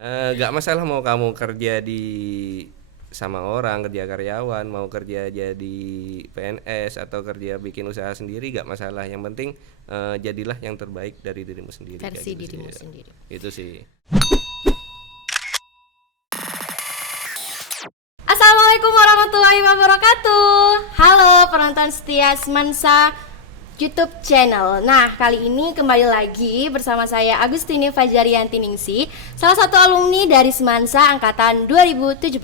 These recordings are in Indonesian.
Nggak masalah mau kamu kerja di sama orang, kerja karyawan, mau kerja jadi PNS atau kerja bikin usaha sendiri nggak masalah. Yang penting jadilah yang terbaik dari dirimu sendiri kayak Versi gitu sih. dirimu sendiri. Itu sih. Assalamualaikum warahmatullahi wabarakatuh. Halo penonton setia Semansa YouTube channel. Nah, kali ini kembali lagi bersama saya Agustini Fajarianti Ningsih, salah satu alumni dari Semansa angkatan 2017.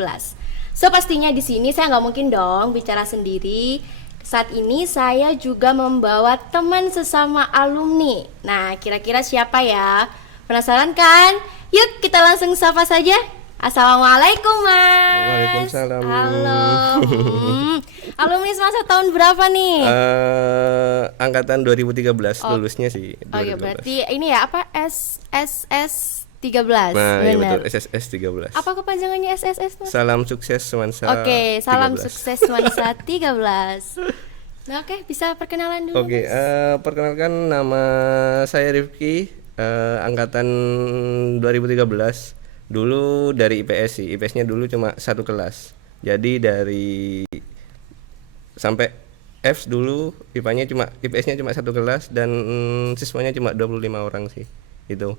So pastinya di sini saya nggak mungkin dong bicara sendiri. Saat ini saya juga membawa teman sesama alumni. Nah, kira-kira siapa ya? Penasaran kan? Yuk kita langsung sapa saja. Assalamualaikum Mas. Waalaikumsalam. Halo. Alumni Semansa tahun berapa nih? Angkatan 2013 lulusnya sih. Oh ya 2013. berarti ini ya apa SSS 13. Nah, iya Benar. betul, SSS 13. Apa kepanjangannya SSS Mas? Salam sukses Semansa. Oke, salam 13. sukses Semansa 13. Nah, oke, bisa perkenalan dulu. Oke, Mas? perkenalkan nama saya Rifki, angkatan 2013. Dulu dari IPS sih, IPS-nya dulu cuma satu kelas. Jadi dari sampai F dulu IPS-nya cuma satu kelas dan siswanya cuma 25 orang sih. Itu.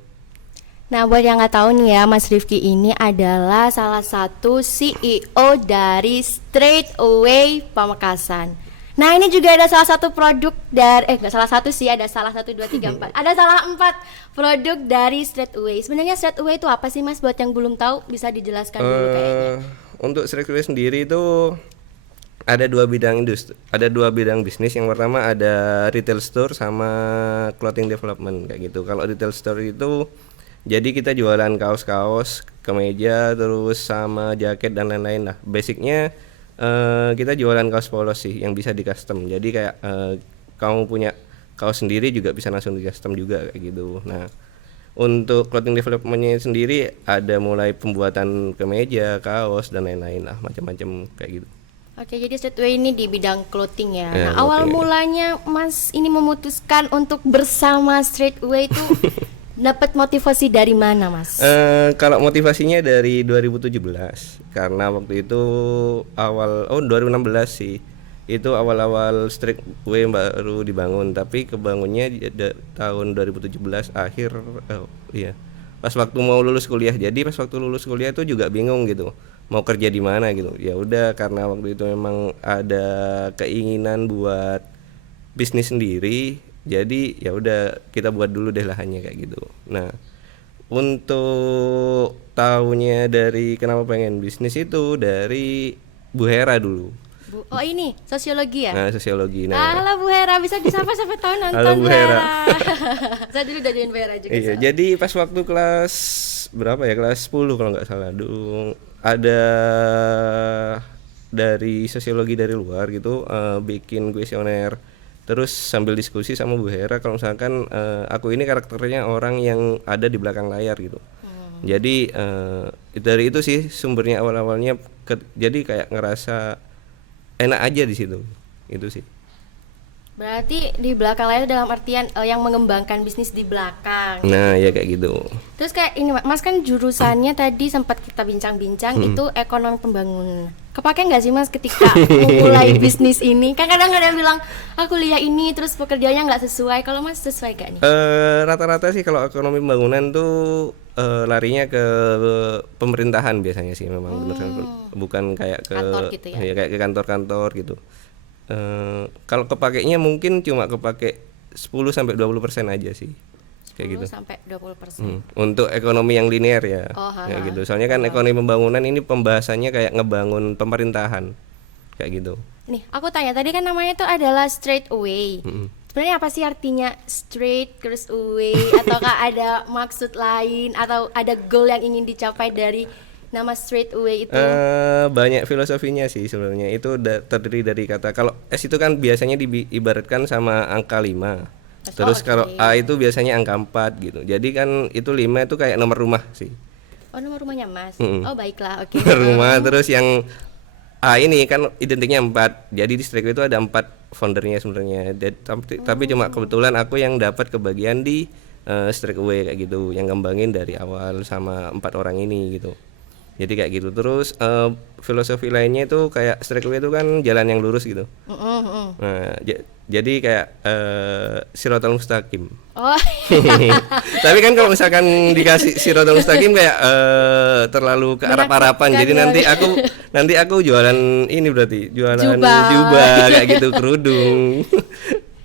Nah, buat yang nggak tahu nih ya, Mas Rifki ini adalah salah satu CEO dari Straight Away Pamekasan. Nah, ini juga ada salah satu produk dari nggak salah satu sih, ada salah 1 2 3 4. Ada salah 4 produk dari Straight Away. Sebenarnya Straight Away itu apa sih, Mas? Buat yang belum tahu bisa dijelaskan dulu kayaknya. Untuk Straight Away sendiri itu ada dua bidang bisnis. Yang pertama ada retail store sama clothing development kayak gitu. Kalau retail store itu jadi kita jualan kaos-kaos, kemeja, terus sama jaket dan lain-lain lah. Basicnya kita jualan kaos polos sih yang bisa di custom. Jadi kayak kamu punya kaos sendiri juga bisa langsung di custom juga kayak gitu. Nah, untuk clothing developmentnya sendiri ada mulai pembuatan kemeja, kaos dan lain-lain lah, macam-macam kayak gitu. Oke, jadi Straight Away ini di bidang clothing ya. Ya, Nah, awal clothing. mulanya Mas ini memutuskan untuk bersama Straight Away itu dapat motivasi dari mana, Mas? Kalau motivasinya dari 2017 karena waktu itu 2016 sih. Itu awal-awal Straight Way baru dibangun, tapi kebangunnya tahun 2017 akhir. Iya. Pas waktu mau lulus kuliah. Jadi pas waktu lulus kuliah itu juga bingung gitu. Mau kerja di mana gitu. Ya udah, karena waktu itu memang ada keinginan buat bisnis sendiri, jadi ya udah kita buat dulu deh lahannya kayak gitu. Nah, untuk tahunya dari kenapa pengen bisnis itu dari Bu Hera dulu. Oh ini sosiologi ya? Nah, sosiologi. Nah, Halo Bu Hera, bisa disapa sampai tahun nonton Halo, Bu Hera. Saya dulu udah join Bu Hera juga. iya, soalnya. jadi pas waktu kelas berapa ya? Kelas 10 kalau nggak salah. Dulu ada dari sosiologi dari luar gitu bikin kuesioner. Terus sambil diskusi sama Bu Hera kalau misalkan aku ini karakternya orang yang ada di belakang layar gitu. Jadi dari itu sih sumbernya awal-awalnya jadi kayak ngerasa enak aja di situ. Itu sih. Berarti di belakang layar dalam artian yang mengembangkan bisnis di belakang. Nah, ya kayak gitu. Terus kayak ini Mas kan jurusannya tadi sempat kita bincang-bincang itu ekonomi pembangunan. Kepake nggak sih Mas ketika memulai bisnis ini? Kan kadang ada yang bilang aku kuliah ini terus pekerjaannya nggak sesuai. Kalau Mas sesuai gak nih? Rata-rata sih kalau ekonomi pembangunan tuh larinya ke pemerintahan biasanya sih memang bener, bukan kayak ke Kantor gitu ya? kayak ke kantor-kantor gitu. Kalau kepakainya mungkin cuma kepake 10-20% aja sih. Kayak gitu. 10-20%. Untuk ekonomi yang linear ya. Oh, Kayak gitu. Soalnya kan ekonomi pembangunan ini pembahasannya kayak ngebangun pemerintahan. Kayak gitu. Nih, aku tanya tadi kan namanya tuh adalah Straight Away. Sebenarnya apa sih artinya straight terus away ataukah ada maksud lain atau ada goal yang ingin dicapai dari nama Straight Away itu? Banyak filosofinya sih sebenarnya. Itu terdiri dari kata, kalau S itu kan biasanya diibaratkan sama angka 5. Terus kalau A itu biasanya angka 4 gitu. Jadi kan itu 5 itu kayak nomor rumah sih. Oh, nomor rumahnya Mas. Oh, baiklah. Oke. Rumah. Terus yang A ini kan identiknya 4. Jadi di Strike itu ada 4 foundernya sebenarnya. Tapi cuma kebetulan aku yang dapat kebagian di Streakaway kayak gitu, yang ngembangin dari awal sama 4 orang ini gitu. Jadi kayak gitu. Terus filosofi lainnya itu kayak Streakaway itu kan jalan yang lurus gitu. Nah, jadi kayak Siratal Mustaqim. Oh. Tapi kan kalau misalkan dikasih Siratal Mustaqim kayak terlalu ke Arab-Araban. Jadi nanti aku jualan ini berarti jualan jubah kayak gitu, kerudung.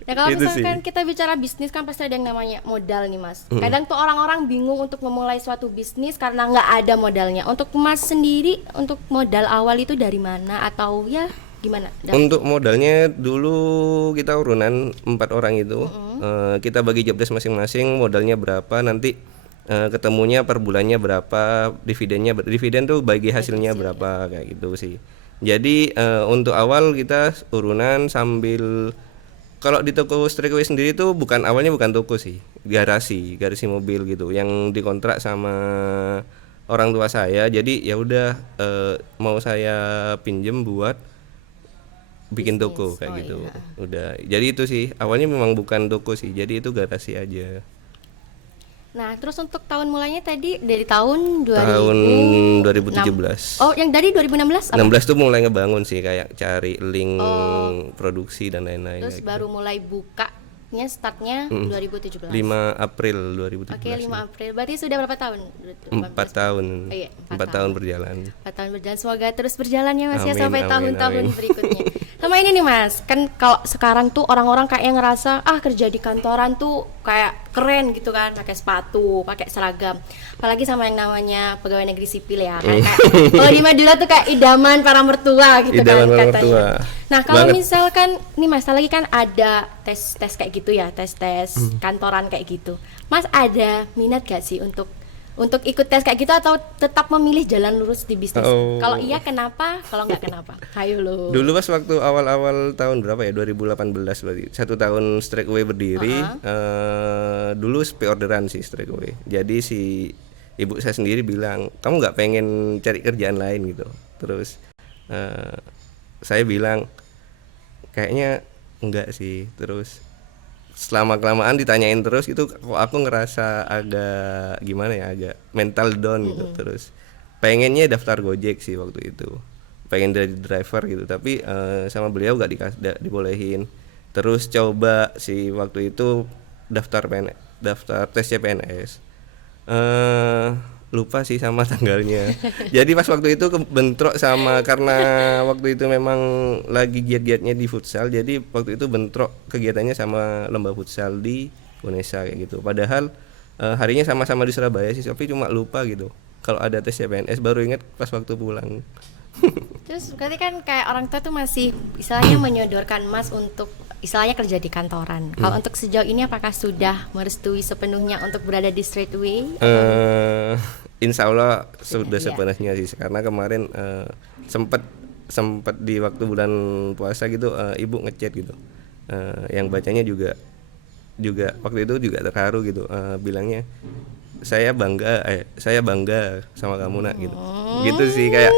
Ya kalau Gitu misalkan sih. kita bicara bisnis kan pasti ada yang namanya modal nih Mas. Kadang tuh orang-orang bingung untuk memulai suatu bisnis karena nggak ada modalnya. Untuk Mas sendiri, untuk modal awal itu dari mana atau ya gimana? Untuk modalnya dulu kita urunan 4 orang itu, kita bagi job desk masing-masing, modalnya berapa, nanti ketemunya per bulannya berapa, dividen tuh bagi hasilnya berapa kayak gitu sih. Jadi untuk awal kita urunan sambil, kalau di toko Streakaway sendiri tuh awalnya bukan toko sih, garasi mobil gitu yang dikontrak sama orang tua saya. Jadi ya udah mau saya pinjem buat bikin toko kayak gitu. iya. Udah. Jadi itu sih awalnya memang bukan toko sih. Jadi itu garasi aja. Nah, terus untuk tahun mulainya tadi dari tahun Tahun 2017. 2017. Oh, yang dari 2016 apa? 16 tuh mulai ngebangun sih, kayak cari link produksi dan lain-lain. Terus kayak baru mulai bukanya startnya 2017. 5 April 2017. Oke, 5 April. Berarti sudah berapa tahun? 4 tahun. Oh, iya, 4 tahun berjalan. 4 tahun berjalan, semoga terus berjalan ya Mas ya Amin, sampai amin, tahun-tahun amin. berikutnya. Sama ini nih Mas, kan kalau sekarang tuh orang-orang kayak ngerasa kerja di kantoran tuh kayak keren gitu kan, pakai sepatu, pakai seragam. Apalagi sama yang namanya pegawai negeri sipil ya kan. Kayak, kalau di Madura tuh kayak idaman para mertua gitu Idaman kan para katanya. mertua. Nah, kalau Banget. misalkan nih Mas, lagi kan ada tes-tes kayak gitu ya, tes-tes kantoran kayak gitu. Mas ada minat gak sih untuk ikut tes kayak gitu atau tetap memilih jalan lurus di bisnis? Oh. Kalau iya kenapa? Kalau nggak kenapa? Ayo lo. Dulu pas waktu awal-awal tahun berapa ya, 2018 berarti 1 tahun Streakaway berdiri. Dulu sepi orderan sih Streakaway. Jadi si ibu saya sendiri bilang, kamu nggak pengen cari kerjaan lain gitu. Terus saya bilang kayaknya enggak sih. Terus selama kelamaan ditanyain terus itu kok aku ngerasa agak gimana ya, agak mental down gitu. Terus pengennya daftar Gojek sih waktu itu, pengen jadi driver gitu, tapi sama beliau gak dibolehin. Terus coba sih waktu itu daftar tes CPNS, lupa sih sama tanggalnya. Jadi pas waktu itu bentrok sama, karena waktu itu memang lagi giat-giatnya di futsal, jadi waktu itu bentrok kegiatannya sama lomba futsal di Unesa kayak gitu. Padahal harinya sama-sama di Surabaya sih, tapi cuma lupa gitu. Kalau ada tes CPNS baru ingat pas waktu pulang. Terus berarti kan kayak orang tua tuh masih istilahnya menyodorkan Mas untuk istilahnya kerja di kantoran. Kalau untuk sejauh ini apakah sudah merestui sepenuhnya untuk berada di Streakaway? Insya Allah sudah iya. sepenuhnya sih, karena kemarin sempat di waktu bulan puasa gitu, ibu ngechat gitu, yang bacanya juga waktu itu juga terharu gitu, bilangnya saya bangga sama kamu nak gitu. Gitu sih, kayak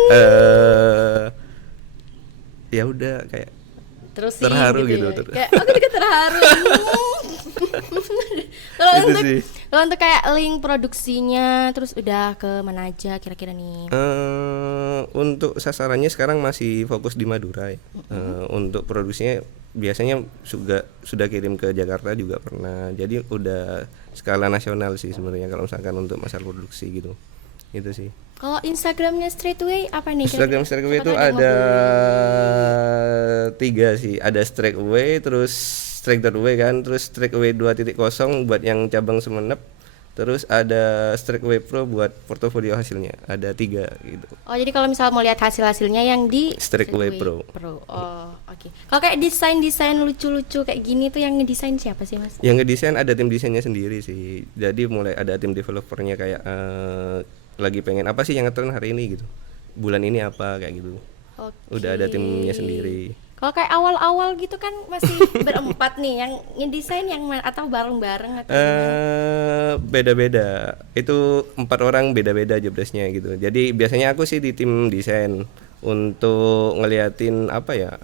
ya udah kayak Terus terharu gitu. ya. Kayak aku juga terharu. Kalau Itu untuk sih. kayak link produksinya terus udah ke mana aja kira-kira nih? Untuk sasarannya sekarang masih fokus di Madura ya. Untuk produksinya biasanya sudah kirim ke Jakarta juga pernah. Jadi udah skala nasional sih sebenarnya kalau misalkan untuk masalah produksi gitu. Itu sih. Kalau Instagramnya Streakaway apa nih? Instagram Streakaway itu ada 3 sih. Ada Streakaway, terus Streak.away kan, terus Streakaway 2.0 buat yang cabang Sumenep. Terus ada Streakaway Pro buat portofolio hasilnya. Ada 3 gitu. Oh, jadi kalau misal mau lihat hasil-hasilnya yang di Streakaway Pro. Oh, oke. Kalau kayak desain-desain lucu-lucu kayak gini tuh yang ngedesain siapa sih, Mas? Yang ngedesain ada tim desainnya sendiri sih. Jadi mulai ada tim developernya, kayak lagi pengen apa sih yang ngetren hari ini gitu. Bulan ini apa kayak gitu. Oke. Udah ada timnya sendiri. Kalau kayak awal-awal gitu kan masih berempat nih, yang ngedesain yang atau bareng-bareng atau Beda-beda. Itu 4 orang beda-beda jobdesknya gitu. Jadi biasanya aku sih di tim desain untuk ngeliatin apa ya,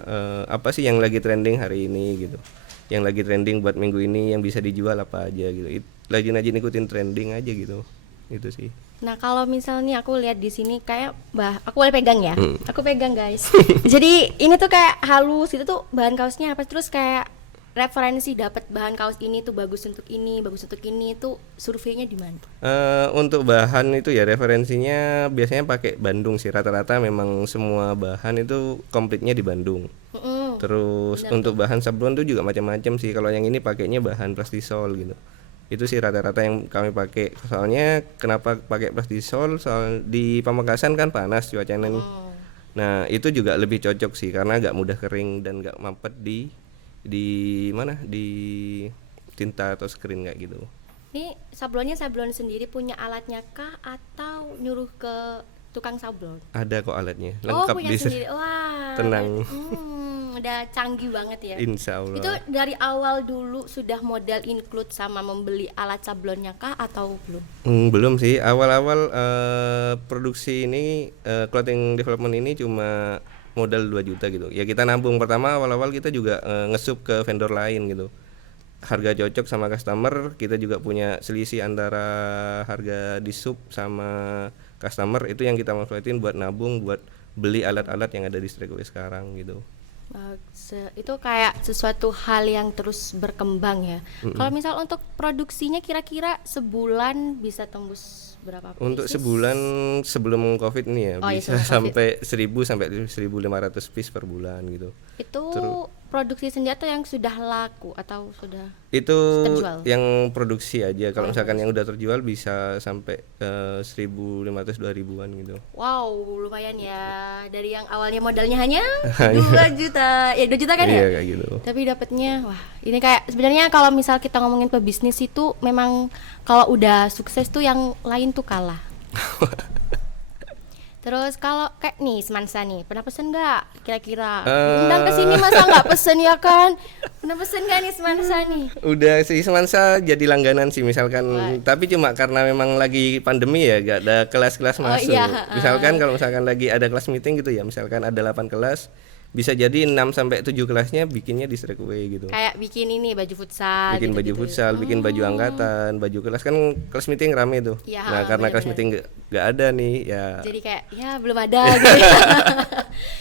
apa sih yang lagi trending hari ini gitu. Yang lagi trending buat minggu ini yang bisa dijual apa aja gitu. rajin-rajin ikutin trending aja gitu. Itu sih. Nah, kalau misalnya aku lihat di sini kayak aku boleh pegang ya? Aku pegang, guys. Jadi ini tuh kayak halus itu tuh bahan kaosnya apa, terus kayak referensi dapat bahan kaos ini tuh bagus untuk ini, bagus untuk ini, tuh surveinya di mana? Untuk bahan itu ya referensinya biasanya pakai Bandung sih, rata-rata memang semua bahan itu komplitnya di Bandung. Terus untuk bahan sablon tuh juga macam-macam sih. Kalau yang ini pakainya bahan plastisol gitu. Itu sih rata-rata yang kami pakai. Soalnya kenapa pakai plastisol? Soal di Pamekasan kan panas cuacanya nih. Nah, itu juga lebih cocok sih karena agak mudah kering dan nggak mampet di mana? Di tinta atau screen kayak gitu. Ini sablonnya sablon sendiri punya alatnya kah atau nyuruh ke tukang sablon? Ada kok alatnya, Oh, lengkap punya sendiri. Wah. Tenang. Udah canggih banget ya. Insya Allah. Itu dari awal dulu sudah model include sama membeli alat sablonnya kah atau belum? Belum sih, awal-awal produksi ini clothing development ini cuma modal 2 juta gitu. Ya kita nabung pertama, awal-awal kita juga ngesup ke vendor lain gitu. Harga cocok sama customer, kita juga punya selisih antara harga di sub sama customer, itu yang kita manfaatin buat nabung, buat beli alat-alat yang ada di Streetwear sekarang gitu. Itu kayak sesuatu hal yang terus berkembang ya. Kalau misal untuk produksinya kira-kira sebulan bisa tembus berapa pieces? Untuk sebulan sebelum Covid ini ya Oh, iya, bisa sebelum sampai 1000 sampai 1500 piece per bulan gitu. Itu produksi senjata yang sudah laku atau sudah Itu terjual? yang produksi aja. Kalau misalkan yang udah terjual bisa sampai 1500 2000-an gitu. Wow, lumayan ya. Dari yang awalnya modalnya hanya 2 juta. Ya 2 juta kan ya? Iya kayak gitu. Tapi dapatnya wah, ini kayak sebenarnya kalau misal kita ngomongin pebisnis itu memang kalau udah sukses tuh yang lain tuh kalah. Terus kalau kayak nih Semansa nih, pernah pesen nggak kira-kira? Diundang ke sini masa nggak pesen ya kan? Pernah pesen nggak nih Semansa nih? Udah sih Semansa jadi langganan sih misalkan, tapi cuma karena memang lagi pandemi ya gak ada kelas-kelas masuk. Iya, Misalkan kalau misalkan lagi ada kelas meeting gitu ya, misalkan ada 8 kelas, bisa jadi 6 sampai 7 kelasnya bikinnya di Streetwear gitu. Kayak bikin ini baju futsal. Bikin baju futsal, bikin baju angkatan, baju kelas, kan kelas meeting rame tuh. Ya, Nah, karena kelas bener-bener. meeting gak ada nih ya. Jadi kayak ya belum ada gitu.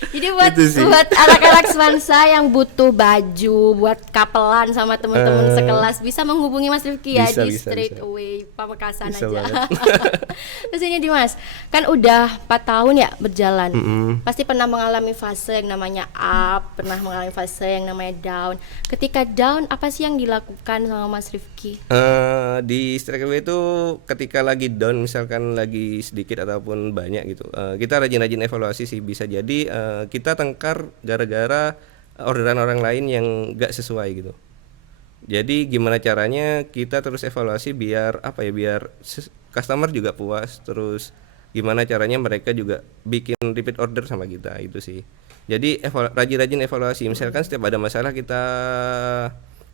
Jadi buat Itu sih. buat anak-anak Semansa yang butuh baju buat kapelan sama teman-teman sekelas bisa menghubungi Mas Rifki ya Bisa, di bisa, Streetwear Pamekasan Bisa aja. banget. Terus ini Dimas, kan udah 4 tahun ya berjalan. Mm-mm. Pasti pernah mengalami fase yang namanya up, pernah mengalami fase yang namanya down. Ketika down, apa sih yang dilakukan sama Mas Rifki? Di Streetwear itu ketika lagi down, misalkan lagi sedikit ataupun banyak gitu, kita rajin-rajin evaluasi sih. Bisa jadi kita tengkar gara-gara orderan orang lain yang gak sesuai gitu. Jadi gimana caranya kita terus evaluasi biar apa ya, biar customer juga puas, terus gimana caranya mereka juga bikin repeat order sama kita, itu sih. Jadi rajin-rajin evaluasi, misalkan setiap ada masalah kita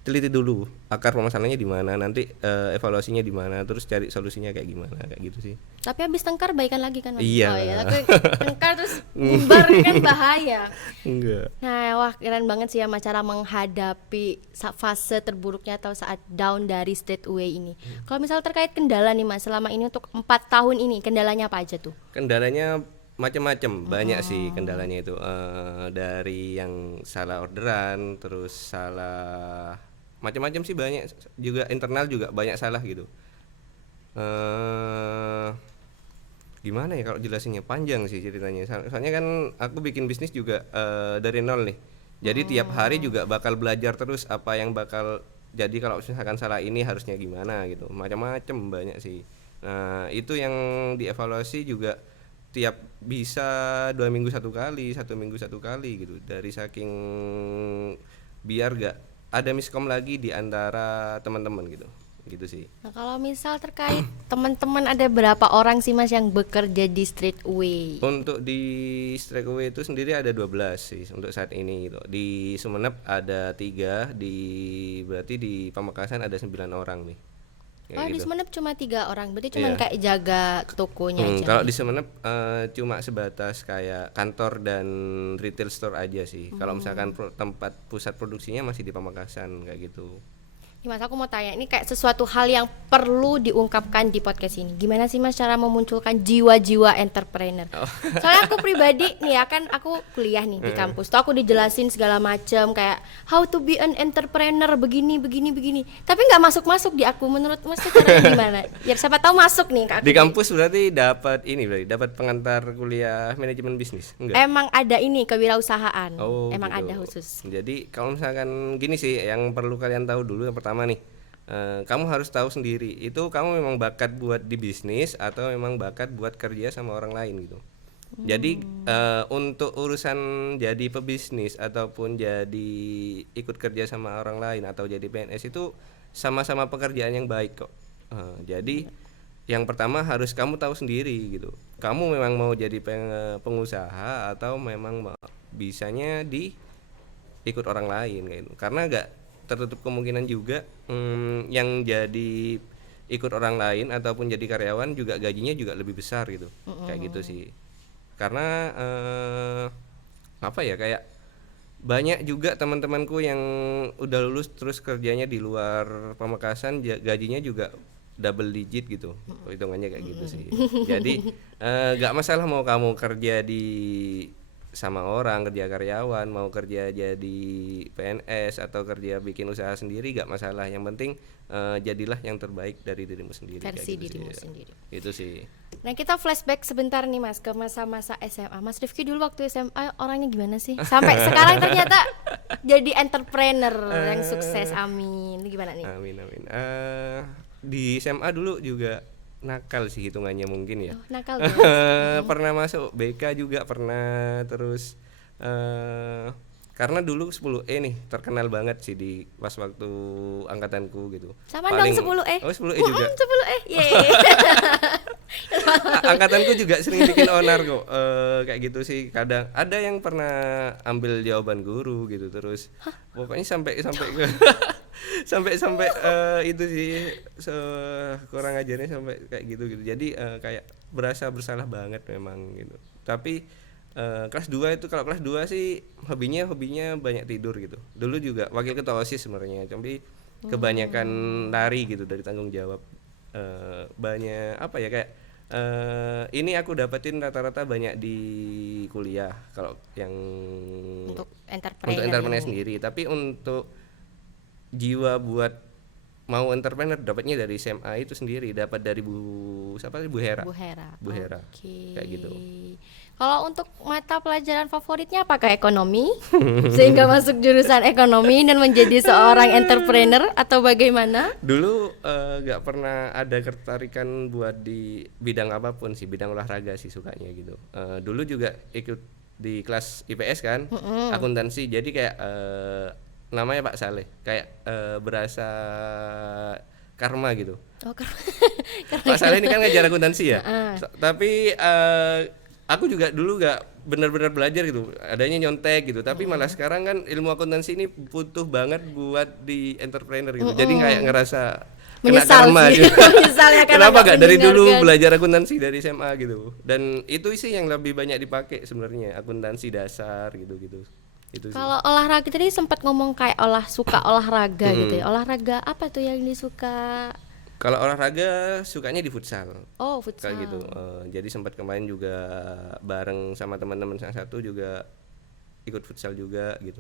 teliti dulu akar permasalahannya di mana, nanti evaluasinya di mana, terus cari solusinya kayak gimana, kayak gitu sih. Tapi habis tengkar baikan lagi kan? Mas? Iya. Oh iya, tapi tengkar terus bubar kan bahaya. Enggak. Nah, wah keren banget sih ya Mas cara menghadapi fase terburuknya atau saat down dari Streetwear ini. Kalau misal terkait kendala nih Mas, selama ini untuk 4 tahun ini kendalanya apa aja tuh? Kendalanya macam-macam, banyak sih kendalanya itu, dari yang salah orderan, terus salah macam-macam sih, banyak juga internal juga banyak salah gitu. Gimana ya kalau jelasinnya, panjang sih ceritanya. Soalnya kan aku bikin bisnis juga dari nol nih. Jadi tiap hari juga bakal belajar terus apa yang bakal jadi kalau misalkan salah ini harusnya gimana gitu. Macam-macam banyak sih. Nah, itu yang dievaluasi juga tiap bisa 2 minggu 1 kali, 1 minggu 1 kali gitu. Dari saking biar gak ada miskom lagi di antara teman-teman gitu. Gitu sih. Nah, kalau misal terkait teman-teman ada berapa orang sih Mas yang bekerja di Streetwear? Untuk di Streetwear itu sendiri ada 12 sih untuk saat ini gitu. Di Sumeneb ada 3, berarti di Pamekasan ada 9 orang nih. Kayak Oh, di gitu. Sumeneb cuma 3 orang, berarti cuma Iya. kayak jaga tokonya aja. Kalau di Sumeneb cuma sebatas kayak kantor dan retail store aja sih. Kalau misalkan tempat pusat produksinya masih di Pamekasan kayak gitu. Mas, aku mau tanya, ini kayak sesuatu hal yang perlu diungkapkan di podcast ini. Gimana sih Mas cara memunculkan jiwa-jiwa entrepreneur? Soalnya aku pribadi nih ya, kan aku kuliah nih di kampus. Tuh aku dijelasin segala macam kayak how to be an entrepreneur begini. Tapi nggak masuk di aku. Menurut Mas tuh caranya gimana? Ya siapa tahu masuk nih ke aku. Di kampus berarti dapat pengantar kuliah manajemen bisnis? Enggak. Emang ada ini kewirausahaan. Oh, Emang gitu. ada khusus. Jadi kalau misalkan gini sih, yang perlu kalian tahu dulu yang pertama nih, kamu harus tahu sendiri itu kamu memang bakat buat di bisnis atau memang bakat buat kerja sama orang lain gitu. Jadi untuk urusan jadi pebisnis ataupun jadi ikut kerja sama orang lain atau jadi PNS itu sama-sama pekerjaan yang baik kok. Jadi yang pertama harus kamu tahu sendiri gitu. Kamu memang mau jadi pengusaha atau memang bisanya ikut orang lain kayak gitu. Karena gak tertutup kemungkinan juga yang jadi ikut orang lain ataupun jadi karyawan juga gajinya juga lebih besar gitu. Kayak gitu sih. Karena apa ya, kayak banyak juga teman-temanku yang udah lulus terus kerjanya di luar Pamekasan, gajinya juga double digit gitu, hitungannya kayak gitu sih. Jadi gak masalah mau kamu kerja sama orang, kerja karyawan, mau kerja jadi PNS atau kerja bikin usaha sendiri, gak masalah. Yang penting jadilah yang terbaik dari dirimu sendiri. Versi gitu dirimu sih. sendiri. Itu sih. Nah, kita flashback sebentar nih Mas ke masa-masa SMA. Mas Rifki dulu waktu SMA orangnya gimana sih? Sampai sekarang ternyata jadi entrepreneur yang sukses. Amin. Itu gimana nih? Amin. Di SMA dulu juga nakal sih hitungannya mungkin ya. Nakal Pernah masuk BK juga pernah, terus karena dulu 10E nih terkenal banget sih di pas waktu angkatanku gitu. Sama dong 10E. Oh 10E juga. 10E. Yeay. Angkatanku juga sering bikin onar kok. Kayak gitu sih. Kadang ada yang pernah ambil jawaban guru gitu, terus pokoknya sampai sampai itu sih kurang ajarnya sampai kayak gitu. Jadi kayak berasa bersalah banget memang gitu. Tapi kelas 2 itu, kalau kelas 2 sih hobinya banyak tidur gitu. Dulu juga wakil ketua OSIS sebenarnya, tapi kebanyakan lari gitu dari tanggung jawab. Banyak apa ya, kayak ini aku dapetin rata-rata banyak di kuliah kalau yang untuk entrepreneur sendiri, tapi untuk jiwa buat mau entrepreneur dapatnya dari SMA itu sendiri, dapat dari Bu Hera. Okay. Kayak gitu. Kalau untuk mata pelajaran favoritnya apakah ekonomi? Sehingga masuk jurusan ekonomi dan menjadi seorang entrepreneur atau bagaimana? Dulu gak pernah ada ketertarikan buat di bidang apapun sih, bidang olahraga sih sukanya gitu. Dulu juga ikut di kelas IPS kan, akuntansi, jadi kayak namanya Pak Saleh, kayak berasa karma gitu. Oh, Pak Saleh ini kan ngajar akuntansi ya. Tapi aku juga dulu gak benar-benar belajar gitu, adanya nyontek gitu. Tapi malah sekarang kan ilmu akuntansi ini butuh banget buat di entrepreneur gitu. Jadi kayak ngerasa kena karma gitu. Menyesal ya, kenapa gak dari dulu belajar akuntansi dari SMA gitu. Dan itu sih yang lebih banyak dipakai sebenarnya, akuntansi dasar gitu-gitu. Kalau olahraga tadi sempat ngomong kayak suka olahraga gitu ya. Olahraga apa tuh yang disuka? Kalau olahraga sukanya di futsal. Oh, futsal. Kayak gitu. Jadi sempat kemarin juga bareng sama teman-teman yang satu juga ikut futsal juga gitu.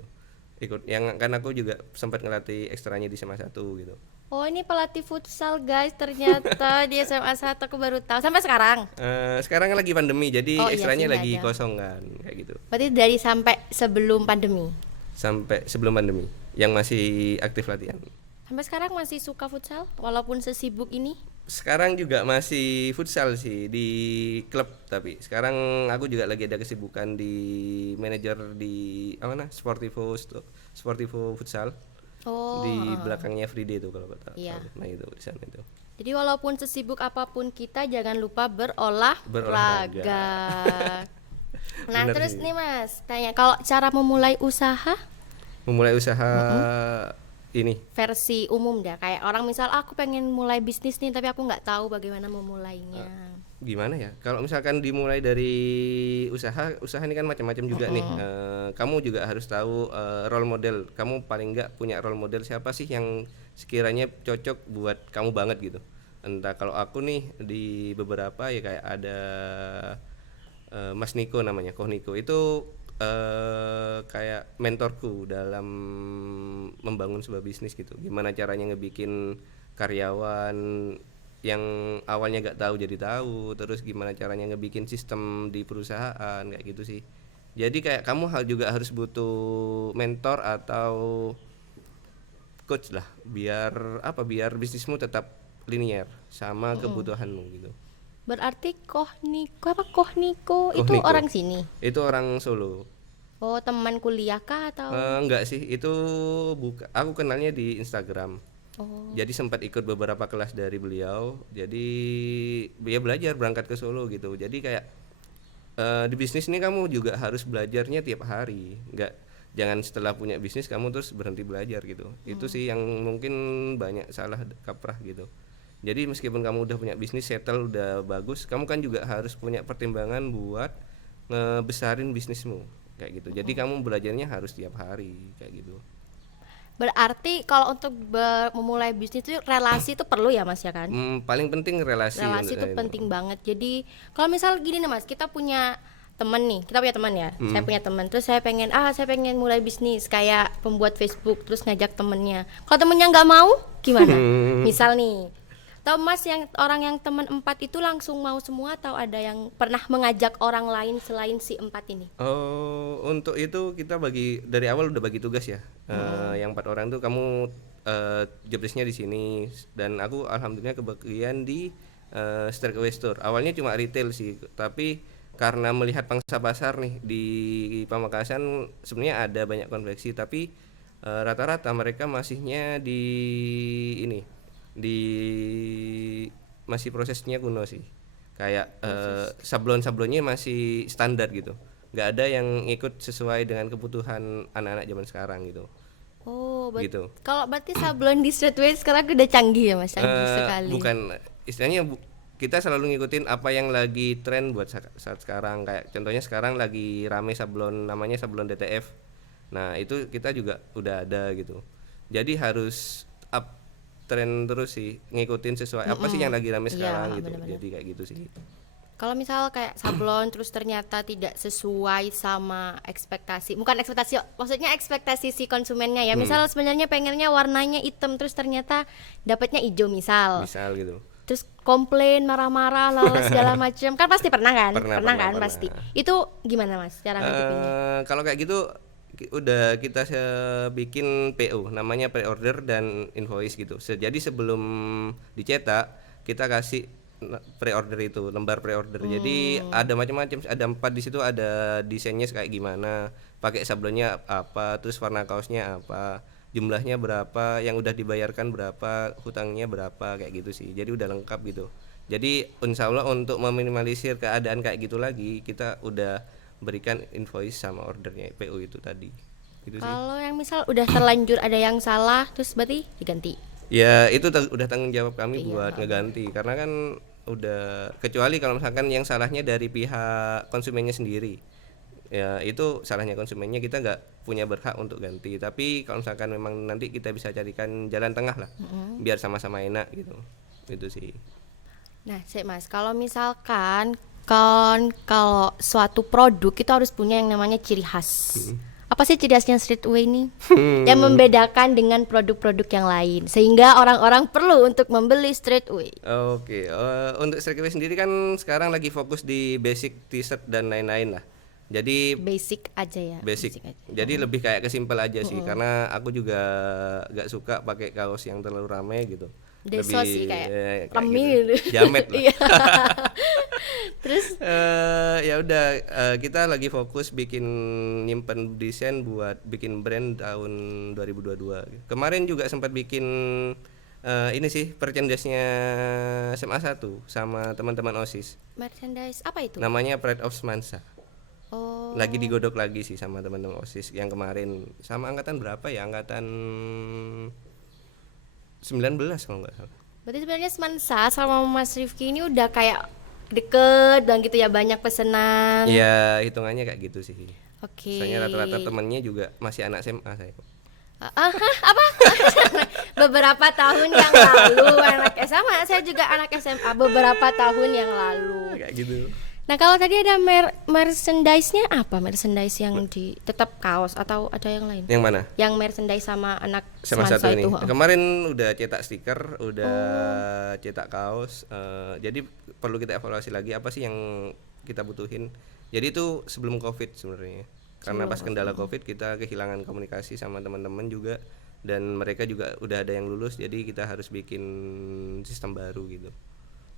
Ikut yang kan aku juga sempat ngelatih ekstranya di SMA 1 gitu. Oh, ini pelatih futsal guys, ternyata di SMA 1 aku baru tahu. Sampai sekarang? Sekarang kan lagi pandemi, jadi ekstranya iya lagi ada. kosong kan, kayak gitu. Berarti dari sampai sebelum pandemi? Sampai sebelum pandemi, yang masih aktif latihan. Sampai sekarang masih suka futsal walaupun sesibuk ini? Sekarang juga masih futsal sih di klub, tapi sekarang aku juga lagi ada kesibukan di manajer di Sportivo Futsal. Oh, di belakangnya Friday itu kalau kata. Iya. Nah itu di sana itu. Jadi walaupun sesibuk apapun kita jangan lupa berolahraga. Nah, Bener terus sih. nih Mas, tanya kalau cara memulai usaha Ini versi umum dah, kayak orang misal aku pengen mulai bisnis nih tapi aku nggak tahu bagaimana memulainya. Gimana ya? Kalau misalkan dimulai dari usaha ini kan macam-macam juga nih. Kamu juga harus tahu role model. Kamu paling nggak punya role model siapa sih yang sekiranya cocok buat kamu banget gitu. Entah kalau aku nih di beberapa ya kayak ada Mas Niko namanya, Koh Niko itu kayak mentorku dalam membangun sebuah bisnis gitu. Gimana caranya ngebikin karyawan yang awalnya gak tahu jadi tahu, terus gimana caranya ngebikin sistem di perusahaan kayak gitu sih. Jadi kayak kamu juga harus butuh mentor atau coach lah, biar bisnismu tetap linear sama kebutuhanmu gitu. Berarti Kohniko Koh itu Niko orang sini. itu orang Solo. Oh, teman kuliah kah atau? Enggak sih, itu aku kenalnya di Instagram. Oh, Jadi sempat ikut beberapa kelas dari beliau. Jadi ya belajar berangkat ke Solo gitu. Jadi kayak di bisnis ini kamu juga harus belajarnya tiap hari. Jangan setelah punya bisnis kamu terus berhenti belajar gitu. Itu sih yang mungkin banyak salah kaprah gitu. Jadi meskipun kamu udah punya bisnis settle udah bagus, kamu kan juga harus punya pertimbangan buat ngebesarin bisnismu kayak gitu. Jadi kamu belajarnya harus tiap hari kayak gitu. berarti kalau untuk memulai bisnis itu relasi itu perlu ya Mas ya kan? Paling penting relasi Relasi untuk itu saya penting banget. Jadi kalau misal gini nih Mas, kita punya temen nih, kita punya teman ya. Saya punya teman, terus saya pengen mulai bisnis kayak pembuat Facebook, terus ngajak temennya. Kalau temennya nggak mau, gimana? Misal nih, atau Mas yang orang yang teman 4 itu langsung mau semua atau ada yang pernah mengajak orang lain selain si 4 ini? Oh, untuk itu kita bagi dari awal udah bagi tugas ya. Yang 4 orang tuh kamu job desknya di sini dan aku alhamdulillah kebagian di Streetwear Store. Awalnya cuma retail sih, tapi karena melihat pangsa pasar nih di Pamekasan sebenarnya ada banyak konveksi, tapi rata-rata mereka masihnya di ini di masih prosesnya kuno sih. Kayak sablon-sablonnya masih standar gitu, nggak ada yang ikut sesuai dengan kebutuhan anak-anak zaman sekarang gitu. Oh, Gitu. kalau berarti sablon di streetwear sekarang udah canggih ya Mas, canggih sekali. Bukan istilahnya kita selalu ngikutin apa yang lagi tren buat saat sekarang. Kayak contohnya sekarang lagi rame sablon namanya sablon DTF. Nah itu kita juga udah ada gitu. Jadi harus up tren terus sih, ngikutin sesuai apa sih yang lagi rame sekarang gitu. bener-bener. Jadi kayak gitu sih. Kalau misal kayak sablon terus ternyata tidak sesuai sama ekspektasi, bukan ekspektasi, maksudnya ekspektasi si konsumennya ya. Misal sebenarnya pengennya warnanya hitam terus ternyata dapatnya hijau misal. Misal gitu. Terus komplain, marah-marah, lalu segala macam. Kan pasti pernah kan? Pernah. Pasti. Itu gimana Mas cara ngedepinnya? Kalau kayak gitu udah kita bikin PO namanya pre-order dan invoice gitu. Jadi sebelum dicetak kita kasih pre-order itu lembar pre-order. Jadi ada macam-macam, ada 4 di situ, ada desainnya kayak gimana, pakai sablonnya apa, terus warna kaosnya apa, jumlahnya berapa, yang udah dibayarkan berapa, hutangnya berapa kayak gitu sih. Jadi udah lengkap gitu. Jadi insya Allah untuk meminimalisir keadaan kayak gitu lagi, kita udah berikan invoice sama ordernya PO itu tadi. Gitu sih. Kalau yang misal udah terlanjur ada yang salah terus berarti diganti. Ya itu udah tanggung jawab kami Iya, buat ngeganti karena kan udah, kecuali kalau misalkan yang salahnya dari pihak konsumennya sendiri, ya itu salahnya konsumennya, kita nggak punya berhak untuk ganti. Tapi kalau misalkan memang nanti kita bisa carikan jalan tengah lah, biar sama-sama enak gitu. Itu sih. Nah, Mas, kalau misalkan kalau suatu produk itu harus punya yang namanya ciri khas. Apa sih ciri khasnya streetwear ini? Yang membedakan dengan produk-produk yang lain sehingga orang-orang perlu untuk membeli streetwear. Oke, untuk streetwear sendiri kan sekarang lagi fokus di basic t-shirt dan lain-lain lah. Jadi Basic aja ya. basic. aja. Jadi lebih kayak kesimpel aja sih, karena aku juga gak suka pakai kaos yang terlalu ramai gitu. Deso sih kayak remi gitu. gitu. Jamet lah. Iya. Terus Ya udah, kita lagi fokus bikin nyimpen desain buat bikin brand tahun 2022. Kemarin juga sempat bikin ini sih merchandise-nya SMA 1 sama teman-teman OSIS. merchandise apa itu? Namanya Pride of Semansa. Oh, Lagi digodok lagi sih sama teman-teman OSIS yang kemarin. Sama angkatan berapa ya? Angkatan 19 kalau nggak salah. berarti sebenarnya Semansa sama Mas Rifki ini udah kayak deket dan gitu ya, banyak pesanan. Ya hitungannya kayak gitu sih. Oke. Soalnya rata-rata temennya juga masih anak SMA saya. Apa? Beberapa tahun yang lalu anak SMA, saya juga anak SMA beberapa tahun yang lalu. Kayak gitu. Nah, kalau tadi ada merchandise-nya apa? Merchandise yang di tetap kaos atau ada yang lain? Yang mana? Yang merchandise sama anak Sama Semansa satu ini. itu. Kemarin udah cetak stiker, udah cetak kaos. Jadi perlu kita evaluasi lagi apa sih yang kita butuhin. Jadi itu sebelum COVID sebenarnya. Karena pas kendala COVID kita kehilangan komunikasi sama teman-teman juga, dan mereka juga udah ada yang lulus, jadi kita harus bikin sistem baru gitu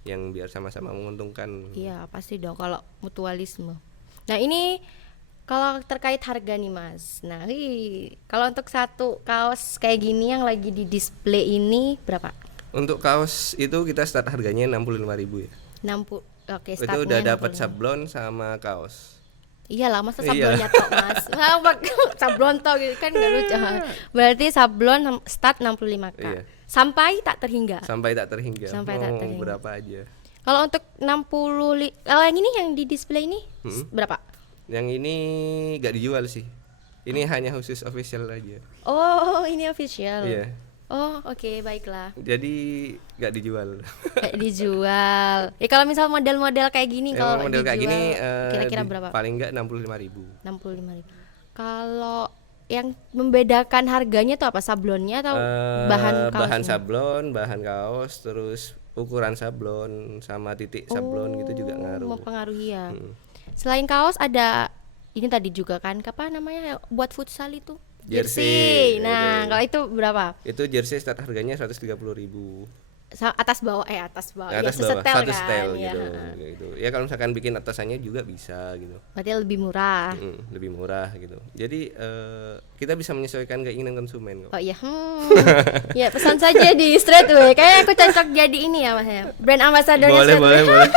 yang biar sama-sama menguntungkan. Iya, pasti dong kalau mutualisme. Nah, ini kalau terkait harga nih, Mas. Nah, kalau untuk satu kaos kayak gini yang lagi di display ini berapa? Untuk kaos itu kita start harganya 65.000 ya. 60. Oke, Itu startnya udah dapat 65. sablon sama kaos. Iyalah, masa Iya. sablonnya tok, Mas. Sablon tok gitu kan enggak lucu. Berarti sablon start 65K. Iya. Sampai tak terhingga. Sampai tak terhingga. Sampai tak Mau terhingga. berapa aja. Kalau untuk 60 kalau yang ini yang di display ini berapa? Yang ini gak dijual sih. Ini hanya khusus official aja. Oh, ini official. Iya. Oh, oke, baiklah. Jadi gak dijual. Kayak dijual. Ya kalau misal model-model kayak gini Yang kalau model kayak dijual, gini kira-kira berapa? paling enggak 65.000. 65.000. Kalau yang membedakan harganya tuh apa? Sablonnya atau bahan kaosnya? Bahan sablon, bahan kaos, terus ukuran sablon sama titik sablon gitu juga ngaruh. Mempengaruhi ya. Selain kaos ada ini tadi juga kan apa namanya buat futsal itu? Jersey. Nah, kalau itu berapa? Itu jersey start harganya 130.000. Atas bawah atas bawah. Atas Ya, bawah sesetel satu kan, setel ya. gitu. Gitu. Ya kalau misalkan bikin atasannya juga bisa gitu. Berarti lebih murah. Lebih murah gitu. Jadi kita bisa menyesuaikan keinginan konsumen kok. Oh iya, ya pesan saja di Straightway. Kayaknya aku cocok jadi ini ya Mas ya, brand ambassadornya Straightway. Boleh.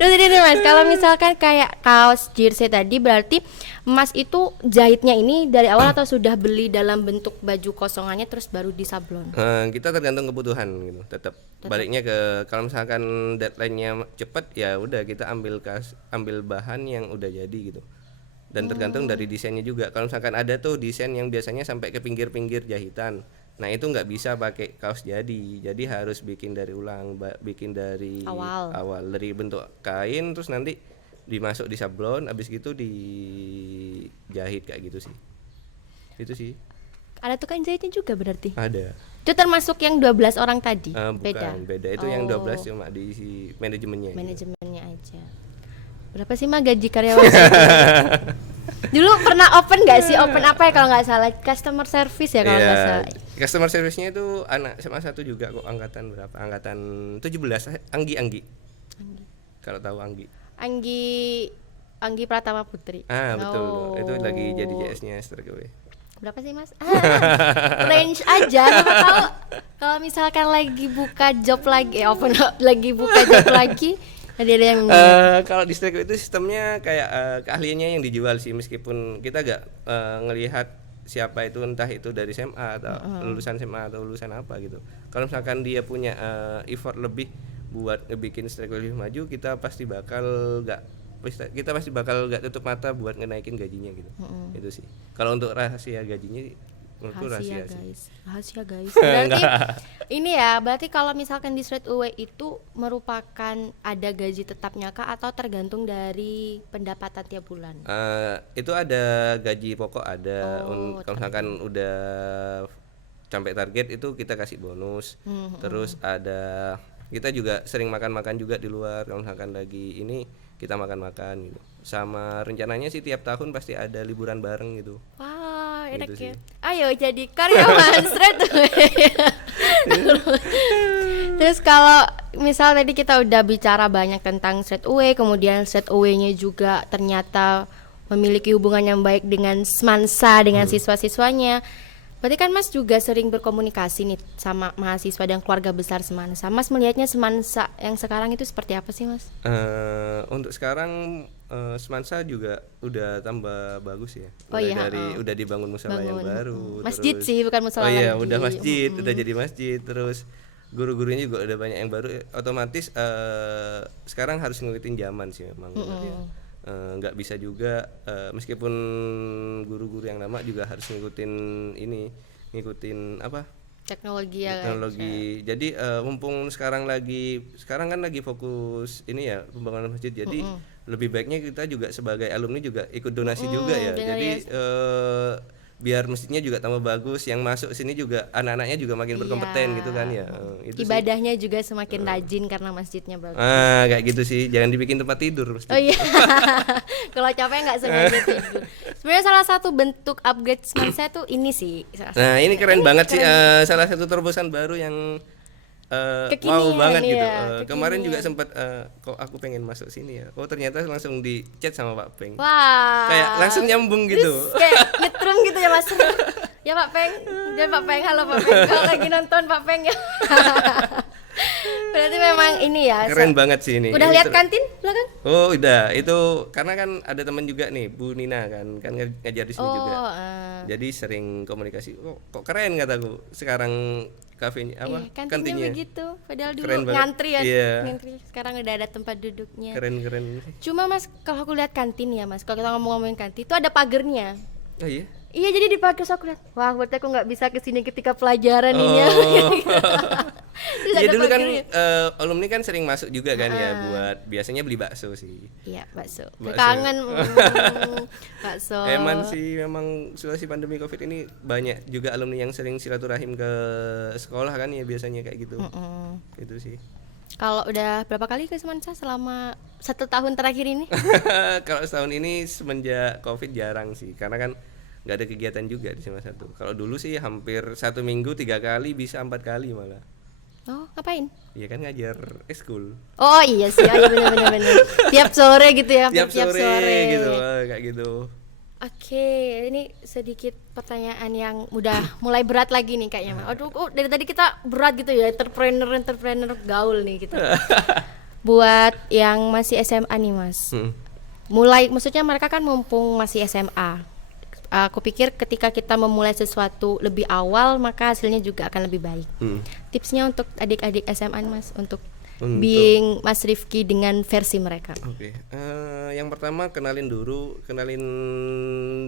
Terus ini nih, Mas, kalau misalkan kayak kaos jersey tadi berarti Mas itu jahitnya ini dari awal atau sudah beli dalam bentuk baju kosongannya terus baru disablon? Kita tergantung kebutuhan gitu. Tetap baliknya ke kalau misalkan deadline-nya cepet ya udah kita ambil bahan yang udah jadi gitu. Dan tergantung dari desainnya juga. Kalau misalkan ada tuh desain yang biasanya sampai ke pinggir-pinggir jahitan. Nah, itu nggak bisa pakai kaos jadi harus bikin dari ulang, bikin dari awal dari bentuk kain terus nanti dimasuk di sablon, habis gitu dijahit kayak gitu sih. Itu sih. Ada tukang jahitnya juga berarti? Ada. Itu termasuk yang 12 orang tadi? Bukan, beda. Itu yang 12 cuma di manajemennya. Manajemennya aja. Berapa sih mah gaji karyawan? Dulu pernah open nggak sih? Open apa ya kalau nggak salah? Customer service ya kalau nggak salah. Customer service-nya itu anak SMA 1 juga kok, angkatan berapa? Angkatan 17, Anggi. Kalau tahu Anggi. Anggi Pratama Putri. Betul. Itu lagi jadi JS-nya Straightway. Berapa sih, Mas? Range aja, siapa tahu kalau misalkan lagi buka job lagi, lagi buka job lagi, ada yang kalau di Straightway itu sistemnya kayak keahliannya yang dijual sih, meskipun kita gak ngelihat siapa itu, entah itu dari SMA atau lulusan SMA atau lulusan apa gitu. Kalau misalkan dia punya effort lebih buat ngebikin Straightway lebih maju, kita pasti bakal gak tutup mata buat ngenaikin gajinya gitu. Itu sih. Kalau untuk rahasia gajinya menurutku rahasia guys. Berarti ini ya, berarti kalau misalkan di Straightway itu merupakan ada gaji tetapnya kah atau tergantung dari pendapatan tiap bulan? Itu ada gaji pokok ada. Kalau misalkan udah sampai target itu kita kasih bonus. Terus ada, kita juga sering makan-makan juga di luar. Kalau misalkan lagi ini kita makan-makan gitu. Sama rencananya sih tiap tahun pasti ada liburan bareng gitu. Wah, enak Gitu ya. sih. Ayo jadi karyawan Straightway. Terus kalau misal tadi kita udah bicara banyak tentang Straightway, kemudian Straightway-nya juga ternyata memiliki hubungan yang baik dengan Semansa, dengan siswa-siswanya. Berarti kan Mas juga sering berkomunikasi nih sama mahasiswa dan keluarga besar Semansa. Mas melihatnya Semansa yang sekarang itu seperti apa sih, Mas? Untuk sekarang Semansa juga udah tambah bagus ya. Udah dibangun musola yang baru. Masjid terus, sih, bukan musola Oh iya, lagi. udah masjid, udah jadi masjid. Terus guru-gurunya juga udah banyak yang baru, otomatis sekarang harus ngikutin zaman sih memang. Nggak bisa juga meskipun guru-guru yang lama juga harus ngikutin apa, Teknologi ya. teknologi. Jadi mumpung sekarang kan lagi fokus ini ya, pembangunan masjid. Jadi lebih baiknya kita juga sebagai alumni juga ikut donasi juga ya. benar, Jadi biar masjidnya juga tambah bagus, yang masuk sini juga anak-anaknya juga makin berkompeten gitu kan ya. Itu sih. Ibadahnya juga semakin rajin karena masjidnya bagus. Kayak gitu sih. Jangan dibikin tempat tidur masjid. Oh iya. Kalau capek nggak sengaja tidur. Sebenarnya salah satu bentuk upgrade saya tuh ini sih. Nah, ini keren banget sih, salah satu terobosan baru yang wow Kekinian, banget gitu. iya, Kemarin kekinian. juga sempat kok aku pengen masuk sini ya. Oh, ternyata langsung di chat sama Pak Peng. Wah. Kayak langsung nyambung gitu. Terus kayak nyetrum gitu ya Mas. Ya Pak Peng, dan Pak Peng, halo Pak Peng, kalau lagi nonton Pak Peng ya. Berarti memang ini ya. Keren banget sih ini. Udah Ini lihat kantin belakang? Oh, udah. Itu karena kan ada teman juga nih, Bu Nina kan ngajar di sini juga. Jadi sering komunikasi. Kok keren kataku. Sekarang kafenya apa? Iya, kantinnya Kantinnya. begitu. Padahal dulu Keren banget. ngantri ya. Iya. Ngantri. Sekarang udah ada tempat duduknya. Keren. Cuma Mas, kalau aku lihat kantin ya Mas, kalau kita ngomongin kantin itu ada pagernya. Oh iya. Iya, jadi di pagar aku lihat, wah berarti aku nggak bisa kesini ketika pelajaran ini ya. Terus Iya ada dulu kan pagernya. alumni kan sering masuk juga kan ya, buat biasanya beli bakso sih. Iya, bakso. Bakso. Kangen bakso. Emang sih memang situasi pandemi Covid ini banyak juga alumni yang sering silaturahim ke sekolah kan ya, biasanya kayak gitu. Itu sih. Kalau udah berapa kali ke Semansa selama 1 tahun terakhir ini? Kalau setahun ini semenjak Covid jarang sih, karena kan nggak ada kegiatan juga di SMA 1. Kalau dulu sih hampir 1 minggu 3 kali, bisa 4 kali malah. Oh, ngapain? Iya kan, ngajar eskul. Oh iya sih, oh, iya benar. Tiap sore gitu ya, Tiap sore gitu, kayak gitu. Oke, ini sedikit pertanyaan yang udah mulai berat lagi nih kayaknya. Aduh, dari tadi kita berat gitu ya, entrepreneur gaul nih gitu. Buat yang masih SMA nih Mas, maksudnya mereka kan mumpung masih SMA. Aku pikir ketika kita memulai sesuatu lebih awal, maka hasilnya juga akan lebih baik. Tipsnya untuk adik-adik SMA nih Mas, untuk being Mas Rifki dengan versi mereka. Oke. Yang pertama kenalin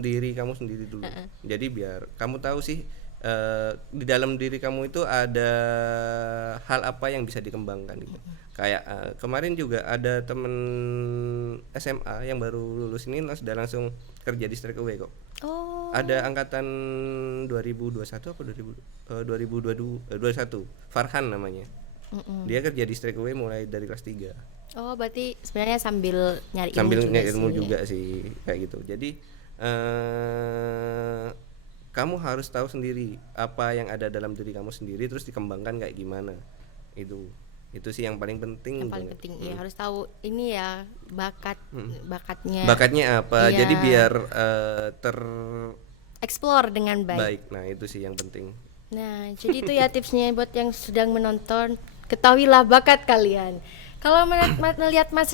diri kamu sendiri dulu. Jadi biar kamu tahu sih di dalam diri kamu itu ada hal apa yang bisa dikembangkan gitu. Kayak kemarin juga ada temen SMA yang baru lulus ini sudah langsung kerja di Streakaway kok. Oh. Ada angkatan 2021 apa 2021, Farhan namanya. Dia kerja di Streakaway mulai dari kelas 3. Oh, berarti sebenarnya sambil nyari ilmu juga sih kayak gitu. Jadi kamu harus tahu sendiri apa yang ada dalam diri kamu sendiri, terus dikembangkan kayak gimana. Itu sih yang paling penting. Yang paling penting ya, harus tahu ini ya bakatnya. Bakatnya apa? Iya. Jadi biar explore dengan baik. Nah, itu sih yang penting. Nah, jadi itu ya tipsnya buat yang sedang menonton, ketahuilah bakat kalian. Kalau melihat Mas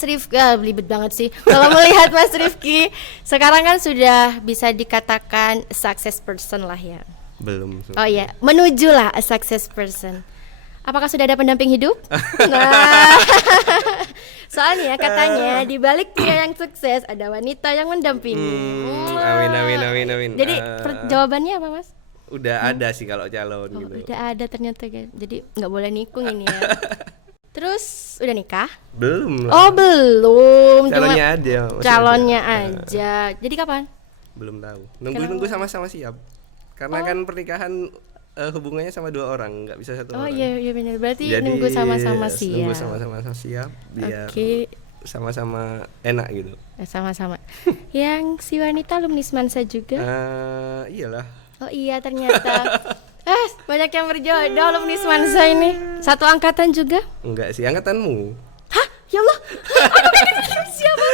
Rifki, belibet banget sih. Kalau melihat Mas Rifki, sekarang kan sudah bisa dikatakan success person lah ya. Belum. Oh iya, menuju lah a success person. Apakah sudah ada pendamping hidup? Nah, soalnya katanya di balik pria yang sukses ada wanita yang mendampingi. Amin. Jadi jawabannya apa Mas? Udah ada sih kalau calon gitu. Udah ada ternyata guys. Jadi nggak boleh nikung ini ya. Terus udah nikah? Belum. Oh belum. Calonnya aja. Calonnya aja. Jadi kapan? Belum tahu. Nunggu sama-sama siap. Karena kan pernikahan hubungannya sama 2 orang, nggak bisa 1 orang. Oh iya benar. Berarti jadi, nunggu sama-sama siap. Nunggu sama-sama siap biar sama-sama enak gitu. Sama-sama. Yang si wanita alumni Semansa juga? Iyalah. Oh iya ternyata. Banyak yang berjodoh alumni Semansa ini. Satu angkatan juga? Enggak sih, angkatanmu. Hah? Ya Allah. Aku pengen siapa?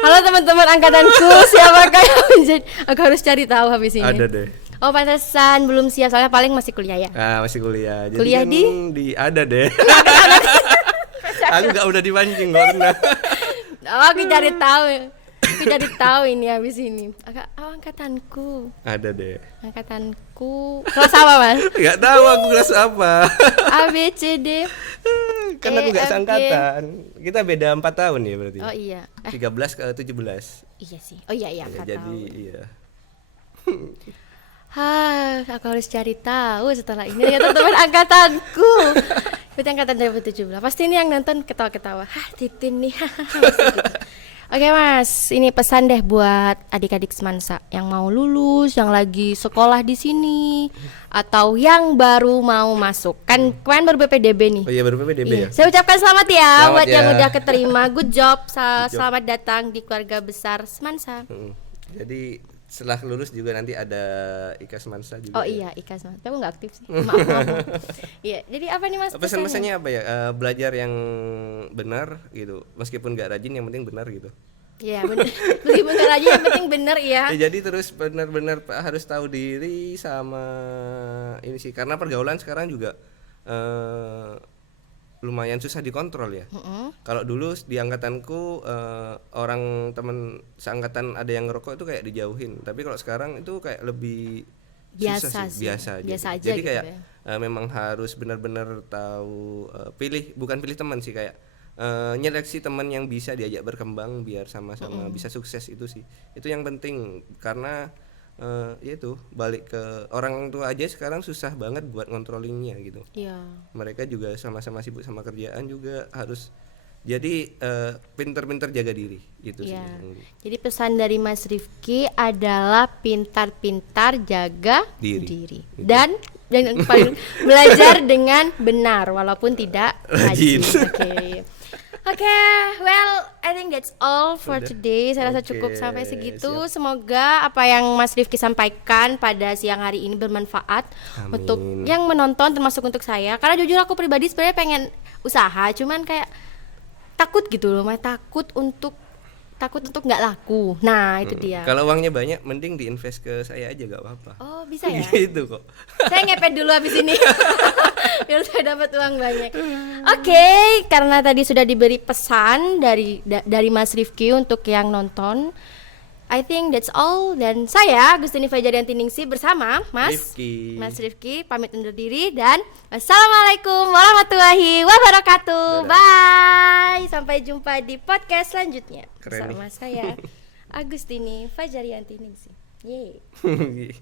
Halo teman-teman angkatanku, siapakah yang menjadi? Aku harus cari tahu habis ini. Ada deh. Oh pantesan belum siap, soalnya paling masih kuliah ya. Masih kuliah. Jadi kuliah kan ada deh. Aku nggak udah dipancing nggak pernah. Oh, aku cari tahu. Tapi dari tahu ini habis ini. Angkatanku. Ada deh. Angkatanku. Kelas apa, Mas? Nggak tahu aku kelas apa. A B C D. Kan aku nggak seangkatan. Kita beda 4 tahun ya berarti. Oh iya. 13 ke 17. Iya sih. Oh iya Ya, 4 jadi tahun. iya. Aku harus cari tahu setelah ini ternyata teman angkatanku. Berarti angkatan 2017. Pasti ini yang nonton ketawa-ketawa. Titin nih. Pasti gitu. Oke Mas, ini pesan deh buat adik-adik Semansa yang mau lulus, yang lagi sekolah di sini, atau yang baru mau masuk. Kan kemarin baru BPDB nih. Oh iya baru PPDB ya. Saya ucapkan selamat ya Selamat buat yang ya. udah keterima. Good job. Good job. Selamat datang di keluarga besar Semansa. Jadi setelah lulus juga nanti ada IKA Semansa juga. Oh ya. iya, Ika Semansa. Tapi aku nggak aktif sih. Maaf. Iya, jadi apa nih Mas pesannya? Pesan-pesannya apa ya? Belajar yang benar gitu. Meskipun nggak rajin yang penting benar gitu. Iya, benar. Meskipun nggak rajin yang penting benar ya. Ya, jadi terus benar-benar harus tahu diri sama ini sih karena pergaulan sekarang juga lumayan susah dikontrol ya. Kalau dulu di angkatanku orang temen seangkatan ada yang ngerokok itu kayak dijauhin. Tapi kalau sekarang itu kayak lebih susah Biasa sih. biasa Biasa gitu. aja Jadi gitu kayak ya. memang harus benar-benar tahu bukan pilih teman sih kayak nyeleksi teman yang bisa diajak berkembang biar sama-sama bisa sukses itu sih. Itu yang penting karena ya itu balik ke orang tua aja sekarang susah banget buat ngontrolingnya gitu. Iya. Mereka juga sama-sama sibuk sama kerjaan juga harus jadi pinter-pinter jaga diri gitu Iya. sih. Jadi pesan dari Mas Rifki adalah pintar-pintar jaga Diri. diri. Dan yang paling belajar dengan benar walaupun tidak rajin. Rajin. Oke, well, I think that's all for Udah. today. Saya rasa Oke, cukup sampai segitu. siap. Semoga apa yang Mas Rifki sampaikan pada siang hari ini bermanfaat Amin. untuk yang menonton, termasuk untuk saya. Karena jujur aku pribadi sebenarnya pengen usaha, cuman kayak takut gitu loh, Mas. Takut untuk nggak laku. Nah, itu dia. Kalau uangnya banyak mending diinvest ke saya aja gak apa-apa. Oh, bisa ya? Gitu kok. Saya ngepet dulu habis ini biar saya dapat uang banyak. Oke, karena tadi sudah diberi pesan dari Mas Rifki untuk yang nonton, I think that's all. Dan saya Agustini Fajarianti Ningsih bersama Mas Rifki pamit undur diri dan wassalamualaikum warahmatullahi wabarakatuh. Dadah. Bye. Sampai jumpa di podcast selanjutnya. Keren Bersama saya Agustini Fajarianti Ningsih. Yeay. Keren nih.